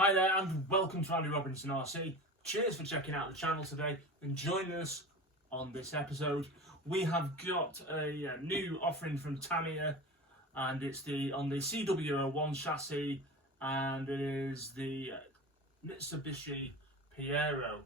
Hi there and welcome to Andy Robinson RC. Cheers for checking out the channel today and joining us on this episode. We have got a new offering from Tamiya, and it's on the CW01 chassis, and it is the Mitsubishi Pajero.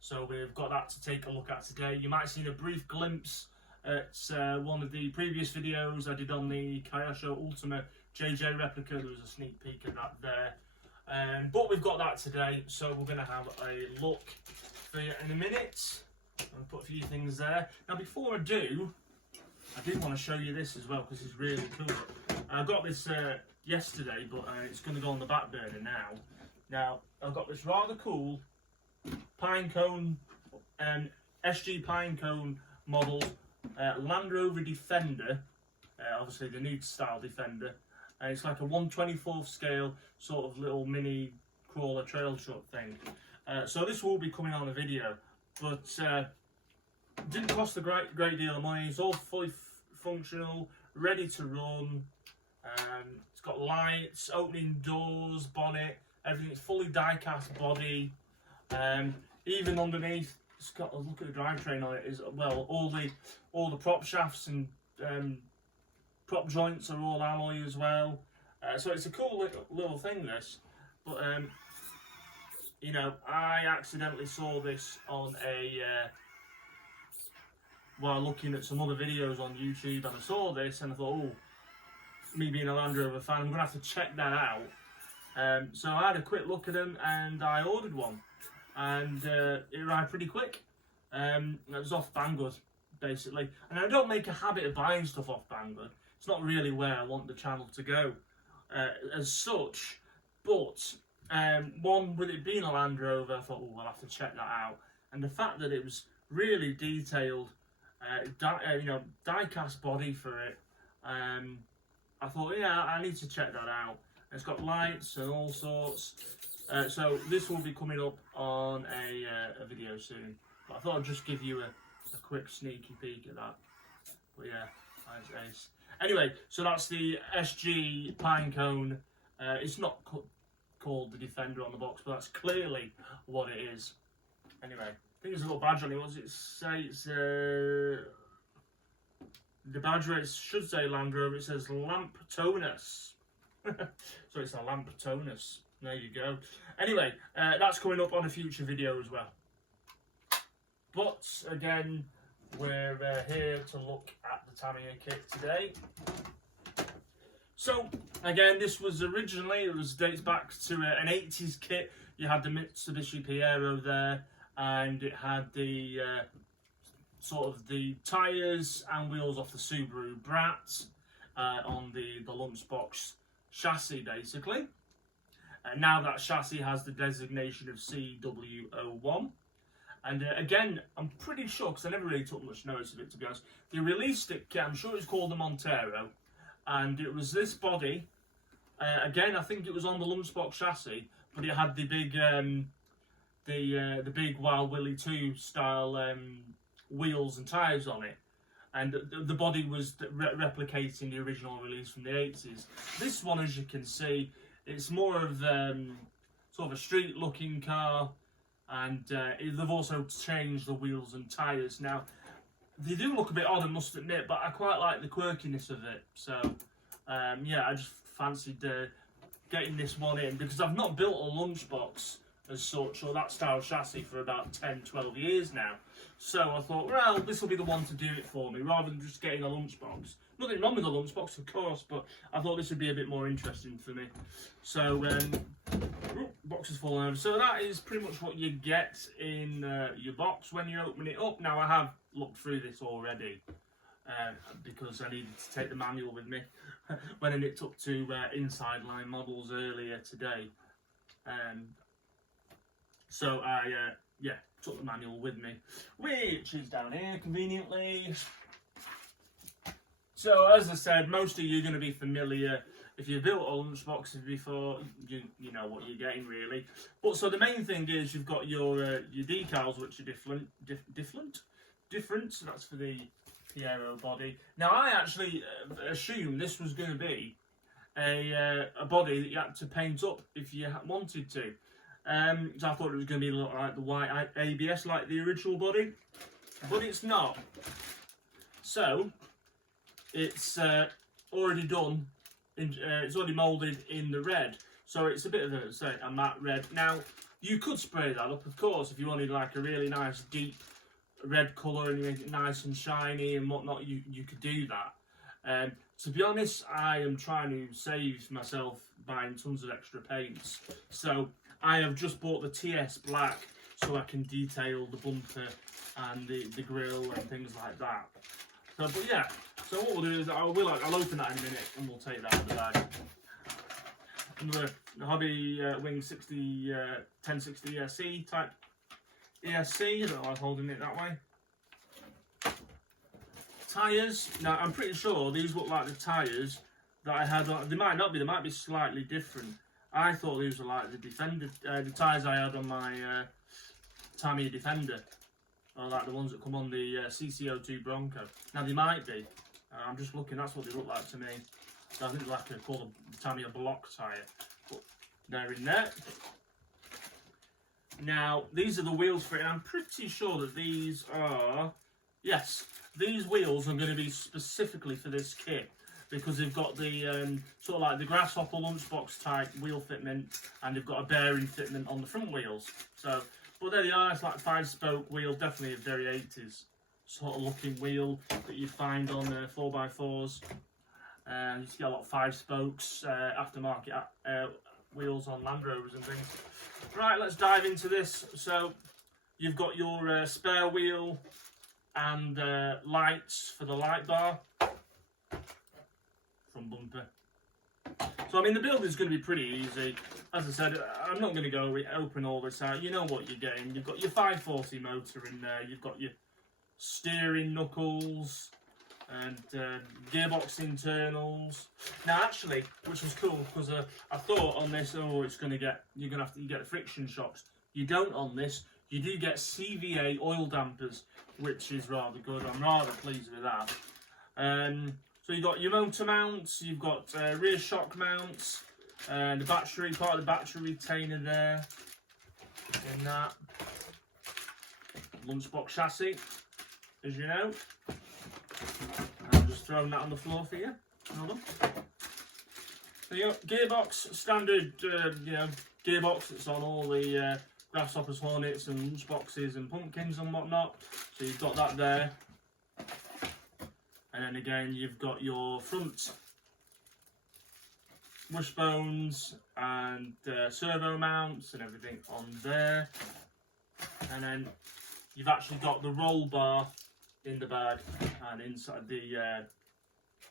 So we've got that to take a look at today. You might have seen a brief glimpse at one of the previous videos I did on the Quirky Ultimate JJ replica. There was a sneak peek of that there. But we've got that today, so we're going to have a look for you in a minute. I'll put a few things there. Now before I do, I did want to show you this as well because it's really cool. I got this yesterday, but it's going to go on the back burner now. Now I've got this rather cool pinecone, SG pinecone model Land Rover Defender, obviously the new style Defender. And it's like a 1/24th scale sort of little mini crawler trail truck thing. So this will be coming on a video, but didn't cost a great deal of money. It's all fully functional, ready to run. It's got lights, opening doors, bonnet, everything's fully die-cast body. Even underneath, it's got a look at the drivetrain on it as well. All the prop shafts and prop joints are all alloy as well, so it's a cool little thing this. But you know, I accidentally saw this on while looking at some other videos on YouTube, and I saw this and I thought, oh, me being a Land Rover fan, I'm gonna have to check that out. So I had a quick look at them and I ordered one, and it arrived pretty quick. It was off Banggood basically, and I don't make a habit of buying stuff off Banggood. It's not really where I want the channel to go as such, but one, with it being a Land Rover, I thought, oh, I'll have to check that out. And the fact that it was really detailed, die-cast body for it, I thought, yeah, I need to check that out. And it's got lights and all sorts, so this will be coming up on a video soon. But I thought I'd just give you a quick sneaky peek at that. But yeah, nice ace. Anyway, so that's the SG pinecone. It's not called the Defender on the box, but that's clearly what it is. Anyway, I think there's a little badge on it. What does it say? It's the badge should say Land Rover. It says Lamptonus. So it's a Lamptonus. There you go. Anyway, that's coming up on a future video as well. But again, we're here to look at the Tamiya kit today. So again, this was originally, dates back to an 80s kit. You had the Mitsubishi Pajero there, and it had the sort of the tyres and wheels off the Subaru Brat on the Lunchbox chassis basically. And now that chassis has the designation of CW01. And again, I'm pretty sure, because I never really took much notice of it, to be honest. They released it, I'm sure it's called the Montero, and it was this body. Again, I think it was on the Lunchbox chassis, but it had the big Wild Willy 2 style wheels and tyres on it, and the body was replicating the original release from the 80s. This one, as you can see, it's more of sort of a street-looking car. And they've also changed the wheels and tyres. Now, they do look a bit odd, I must admit, but I quite like the quirkiness of it. So, yeah, I just fancied getting this one in, because I've not built a Lunchbox as such, or that style chassis, for about 10, 12 years now. So I thought, well, this will be the one to do it for me, rather than just getting a Lunchbox. Nothing wrong with the Lunchbox, of course, but I thought this would be a bit more interesting for me. So, box is falling over. So that is pretty much what you get in your box when you open it up. Now, I have looked through this already, because I needed to take the manual with me when I nipped up to Inside Line Models earlier today. So I, yeah, took the manual with me, which is down here conveniently. So as I said, most of you are going to be familiar. If you've built a Lunchbox before, you know what you're getting really. But so the main thing is you've got your decals, which are different. So that's for the Pajero body. Now I actually assumed this was going to be a body that you had to paint up if you wanted to. So I thought it was going to be like the white ABS, like the original body, but it's not. So it's already done. It's already moulded in the red, so it's a bit of a matte red. Now you could spray that up, of course, if you wanted like a really nice deep red colour and you make it nice and shiny and whatnot. You could do that. To be honest, I am trying to save myself buying tons of extra paints, so I have just bought the TS Black so I can detail the bumper and the grille and things like that. So, but yeah, so what we'll do is I'll open that in a minute and we'll take that out of the bag. Another Hobby Wing 1060 ESC type ESC. I don't know why I'm holding it that way. Tyres. Now I'm pretty sure these look like the tyres that I had on. They might not be. They might be slightly different. I thought these were like the Defender, the tyres I had on my Tamiya Defender, or like the ones that come on the CC02 Bronco. Now they might be. I'm just looking. That's what they look like to me. So I think they're like called a Tamiya block tyre. But they're in there. Now these are the wheels for it. And I'm pretty sure that these are. Yes, these wheels are going to be specifically for this kit, because they've got the sort of like the Grasshopper Lunchbox type wheel fitment, and they've got a bearing fitment on the front wheels. So, but there they are. It's like 5-spoke wheel, definitely a very 80s sort of looking wheel that you find on 4x4s. You see a lot of 5 spokes, aftermarket wheels on Land Rovers and things. Right, let's dive into this. So, you've got your spare wheel and lights for the light bar. Front bumper. So I mean the build is going to be pretty easy. As I said, I'm not going to go open all this out. You know what you're getting. You've got your 540 motor in there. You've got your steering knuckles and gearbox internals. Now actually, which was cool, because I thought on this, oh, it's going to get, you get the friction shocks. You don't on this. You do get CVA oil dampers, which is rather good. I'm rather pleased with that. So you've got your motor mounts, you've got rear shock mounts, the battery, part of the battery retainer there, in that. Lunchbox chassis, as you know. I'm just throwing that on the floor for you. Hold on. So you got gearbox, standard, gearbox that's on all the Grasshoppers, Hornets and Lunchboxes and Pumpkins and whatnot. So you've got that there. And then again, you've got your front wishbones and servo mounts and everything on there. And then you've actually got the roll bar in the bag and inside the,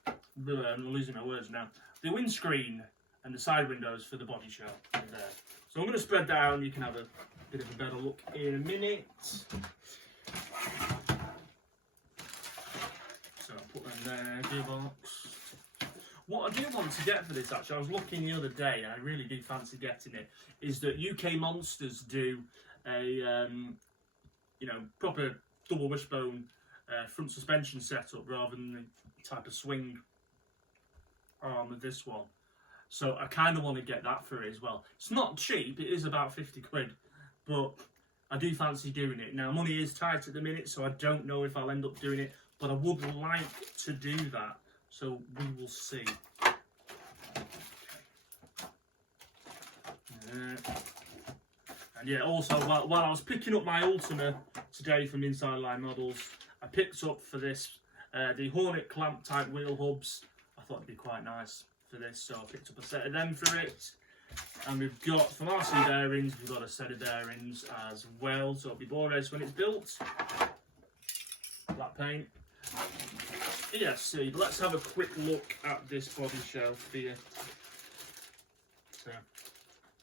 I'm losing my words now, the windscreen and the side windows for the body shell in there. So I'm going to spread that out and you can have a bit of a better look in a minute. So I'll put them there, gearbox. What I do want to get for this, actually, I was looking the other day and I really do fancy getting it, is that UK Monsters do a, proper double wishbone front suspension setup rather than the type of swing arm of this one. So I kind of want to get that for it as well. It's not cheap, it is about 50 quid, but I do fancy doing it. Now money is tight at the minute, so I don't know if I'll end up doing it, but I would like to do that, so we will see. And yeah, also while I was picking up my Ultima today from Inside Line Models, I picked up for this the Hornet clamp type wheel hubs. I thought it'd be quite nice for this, so I picked up a set of them for it. And we've got, from RC bearings, we've got a set of bearings as well, so it'll be bore race when it's built. Black paint. ESC, but let's have a quick look at this body shell for you. So,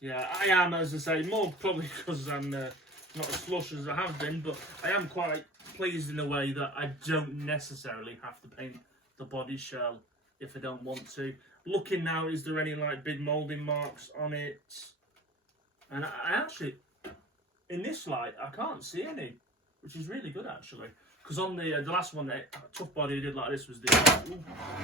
yeah, I am, as I say, more probably because I'm not as flush as I have been, but I am quite pleased in a way that I don't necessarily have to paint the body shell if I don't want to. Looking now, is there any like big moulding marks on it? And I actually, in this light, I can't see any, which is really good actually. because on the last one, that Tough Body did like this was the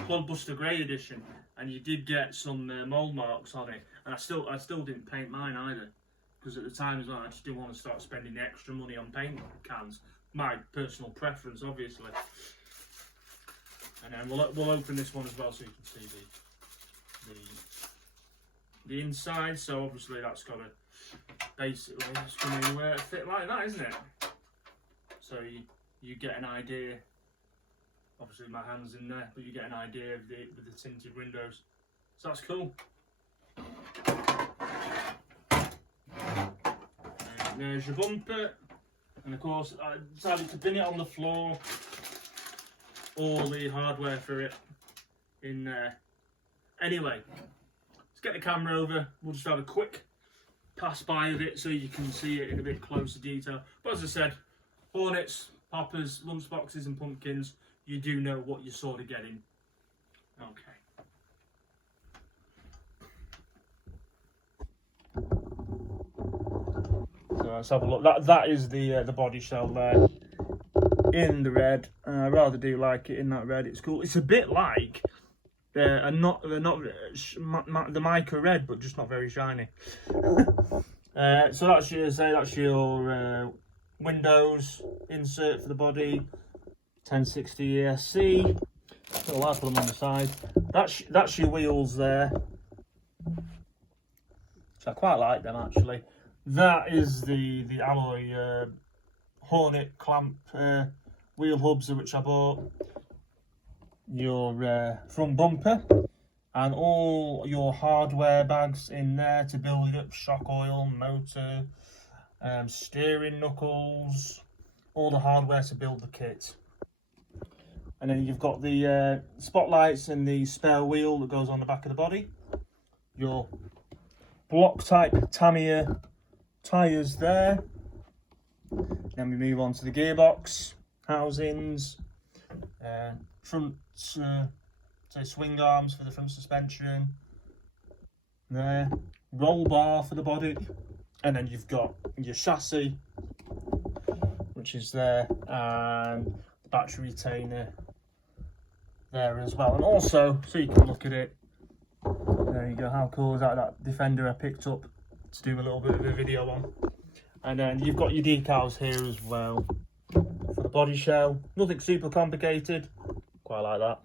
Bloodbuster Grey edition, and you did get some mold marks on it, and I still didn't paint mine either, because at the time as well, I just didn't want to start spending the extra money on paint cans. My personal preference, obviously. And then we'll open this one as well, so you can see the inside. So obviously that's got a basically it's going to fit like that, isn't it? So you get an idea. Obviously my hand's in there, but you get an idea of the tinted windows. So that's cool. And there's your bumper, and of course I decided to bin it on the floor. All the hardware for it in there. Anyway, let's get the camera over. We'll just have a quick pass by of it so you can see it in a bit closer detail. But as I said, Hornets, Poppers, Lunchboxes and Pumpkins, you do know what you're sort of getting. Okay. So let's have a look. That is the body shell there. In the red, I rather do like it in that red. It's cool. It's a bit like the mica red, but just not very shiny. So that's your Windows insert for the body, 1060 ESC. I'll put them on the side. That's your wheels there. So I quite like them actually. That is the alloy Hornet clamp wheel hubs, which I bought. Your front bumper and all your hardware bags in there to build it up, shock oil, motor, steering knuckles, all the hardware to build the kit. And then you've got the spotlights and the spare wheel that goes on the back of the body. Your block type Tamiya tyres there. Then we move on to the gearbox, housings, front swing arms for the front suspension, there, roll bar for the body, and then you've got your chassis, which is there, and the battery retainer there as well. And also, so you can look at it, there you go, how cool is that Defender I picked up to do a little bit of a video on. And then you've got your decals here as well for the body shell. Nothing super complicated, quite like that.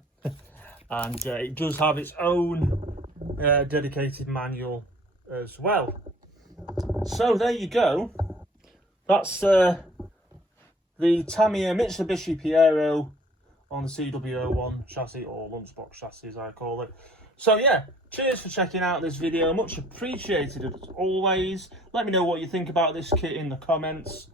And it does have its own dedicated manual as well. So there you go. That's the Tamiya Mitsubishi Pajero on the CW01 chassis, or Lunchbox chassis as I call it. So yeah, cheers for checking out this video, much appreciated as always. Let me know what you think about this kit in the comments.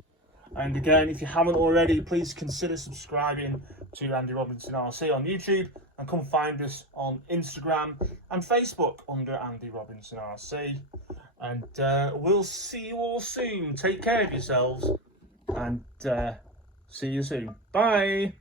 And again, if you haven't already, please consider subscribing to Andy Robinson RC on YouTube, and come find us on Instagram and Facebook under Andy Robinson RC. And we'll see you all soon. Take care of yourselves, and see you soon. Bye.